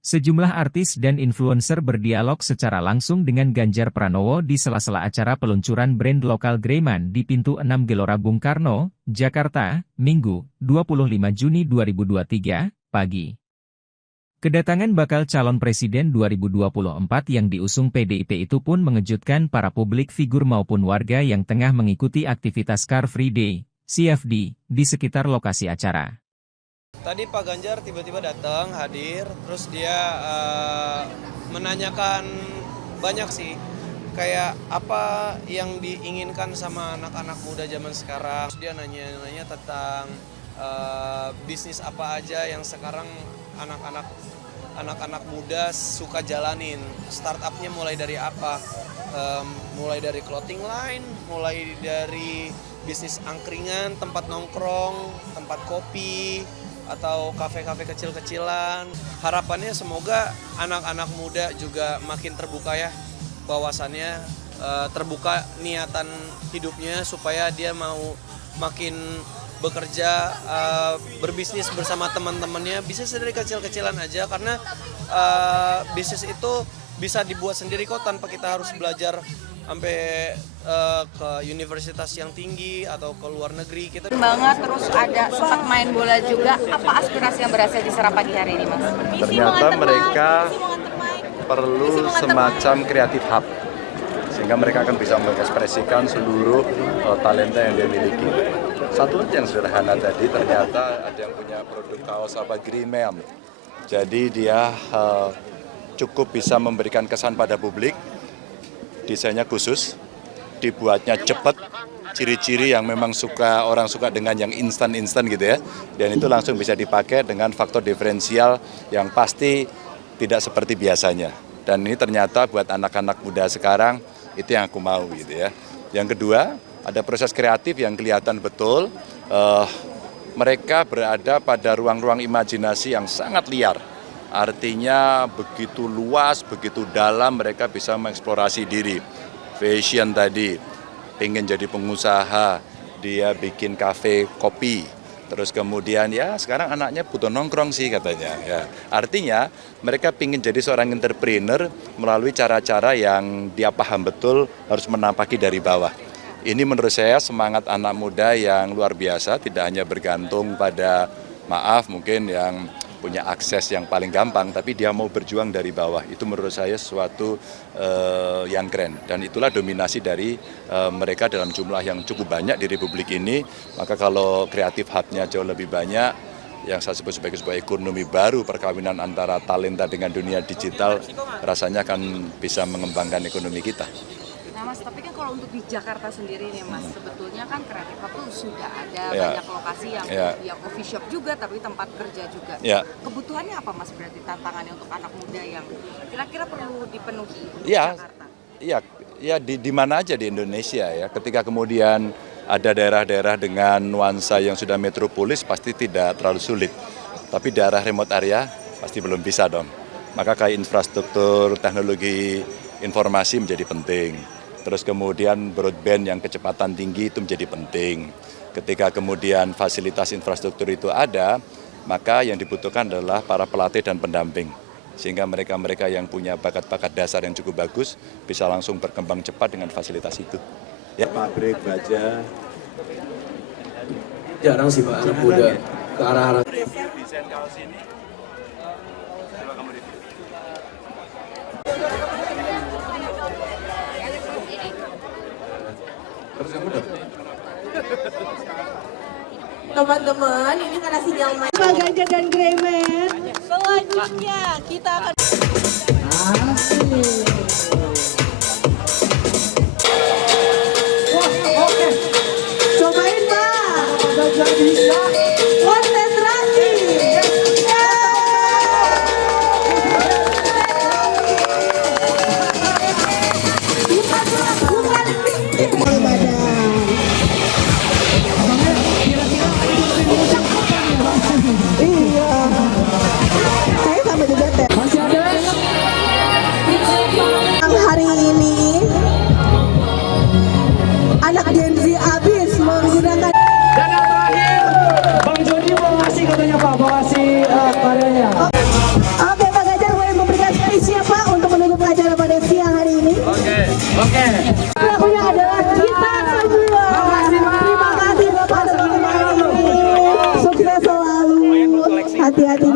Sejumlah artis dan influencer berdialog secara langsung dengan Ganjar Pranowo di sela-sela acara peluncuran brand lokal Greyman di Pintu 6 Gelora Bung Karno, Jakarta, Minggu, 25 Juni 2023, pagi. Kedatangan bakal calon presiden 2024 yang diusung PDIP itu pun mengejutkan para publik figur maupun warga yang tengah mengikuti aktivitas Car Free Day, CFD, di sekitar lokasi acara. Tadi Pak Ganjar tiba-tiba datang, hadir, terus dia menanyakan banyak sih, kayak apa yang diinginkan sama anak-anak muda zaman sekarang. Terus dia nanya tentang bisnis apa aja yang sekarang anak-anak muda suka jalanin. Startupnya mulai dari apa? Mulai dari clothing line, mulai dari bisnis angkringan, tempat nongkrong, tempat kopi, atau kafe-kafe kecil-kecilan. Harapannya semoga anak-anak muda juga makin terbuka ya, wawasannya terbuka niatan hidupnya supaya dia mau makin bekerja, berbisnis bersama teman-temannya. Bisnis dari kecil-kecilan aja, karena bisnis itu bisa dibuat sendiri kok tanpa kita harus belajar sampai ke universitas yang tinggi atau ke luar negeri. Kita banget, terus ada sempat main bola juga. Apa aspirasi yang berhasil diserap pagi hari ini, Mas? Ternyata mereka perlu semacam creative hub, sehingga mereka akan bisa mengekspresikan seluruh talenta yang dia miliki. Satu yang sederhana tadi, ternyata ada yang punya produk kaos Greyman. Jadi dia cukup bisa memberikan kesan pada publik. Desainnya khusus, dibuatnya cepat, ciri-ciri yang memang orang suka dengan yang instan-instan gitu ya. Dan itu langsung bisa dipakai dengan faktor diferensial yang pasti tidak seperti biasanya. Dan ini ternyata buat anak-anak muda sekarang itu yang aku mau gitu ya. Yang kedua, ada proses kreatif yang kelihatan betul. Mereka berada pada ruang-ruang imajinasi yang sangat liar. Artinya begitu luas, begitu dalam mereka bisa mengeksplorasi diri. Fashion tadi, pengen jadi pengusaha, dia bikin kafe kopi. Terus kemudian ya sekarang anaknya butuh nongkrong sih katanya. Ya. Artinya mereka pengen jadi seorang entrepreneur melalui cara-cara yang dia paham betul harus menampaki dari bawah. Ini menurut saya semangat anak muda yang luar biasa, tidak hanya bergantung pada mungkin yang punya akses yang paling gampang, tapi dia mau berjuang dari bawah. Itu menurut saya sesuatu yang keren. Dan itulah dominasi dari mereka dalam jumlah yang cukup banyak di Republik ini. Maka kalau kreatif hub-nya jauh lebih banyak, yang saya sebut sebagai sebuah ekonomi baru, perkawinan antara talenta dengan dunia digital, rasanya akan bisa mengembangkan ekonomi kita. Nah Mas, tapi kan kalau untuk di Jakarta sendiri nih Mas, sebetulnya kan Kreatif Hub tuh sudah ada banyak lokasi yang coffee shop juga, tapi tempat kerja juga. Kebutuhannya apa Mas berarti tantangannya untuk anak muda yang kira-kira perlu dipenuhi di Jakarta? Iya, di mana aja di Indonesia ya. Ketika kemudian ada daerah-daerah dengan nuansa yang sudah metropolis pasti tidak terlalu sulit. Tapi daerah remote area pasti belum bisa dong. Maka kayak infrastruktur, teknologi informasi menjadi penting. Terus kemudian broadband yang kecepatan tinggi itu menjadi penting. Ketika kemudian fasilitas infrastruktur itu ada, maka yang dibutuhkan adalah para pelatih dan pendamping. Sehingga mereka-mereka yang punya bakat-bakat dasar yang cukup bagus bisa langsung berkembang cepat dengan fasilitas itu. Ya. Pabrik baja, jarang sih Pak anak muda ke arah-arah. Desain kaos ini, coba kamu review. Terus kamu dapat? Teman-teman, ini karena sinyal main Pak Ganjar dan Greyman. Selanjutnya kita akan oke. Cobain Pak. Konsentrasi. Bukan pinggir badan. Iya. Saya sama juga teh. Masih ada? acara pada siang hari ini. Oke. Pelakunya adalah kita semua. Terima kasih Bapak dan Ibu. Sukses selalu. Hati-hati